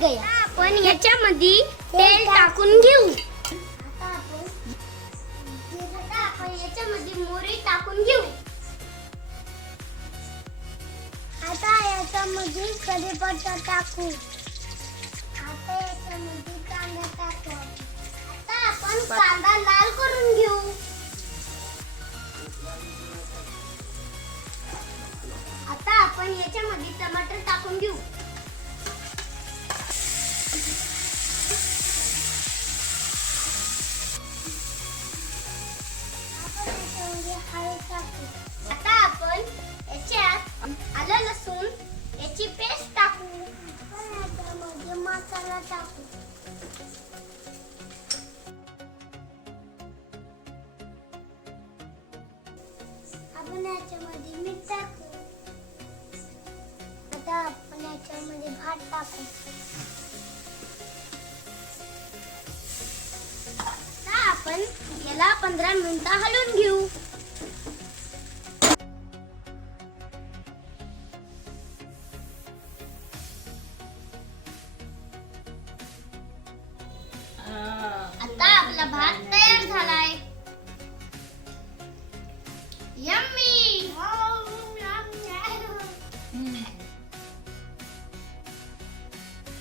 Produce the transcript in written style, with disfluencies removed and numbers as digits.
गया. आपण याच्यामध्ये तेल टाकून घेऊ. आता आपण याच्यामध्ये मोहरी टाकून घेऊ. आता याच्यामध्ये कढीपत्ता टाकू. आता याच्यामध्ये कांदा टाकू. आता आपण कांदा लाल करून घेऊ. आता आपण याच्यामध्ये टमाटर टाकून घेऊ. आपण याच्यामध्ये हळद टाकू. आता आपण याच्यात आलं लसूण याची पेस्ट टाकू. आपण याच्यामध्ये मसाला टाकू. आपण याच्यामध्ये मीठ टाकू. आता आपण याच्यामध्ये भात टाकू. आता आपण याला 15 मिनिटं हलवून घेऊ. आता आपला भात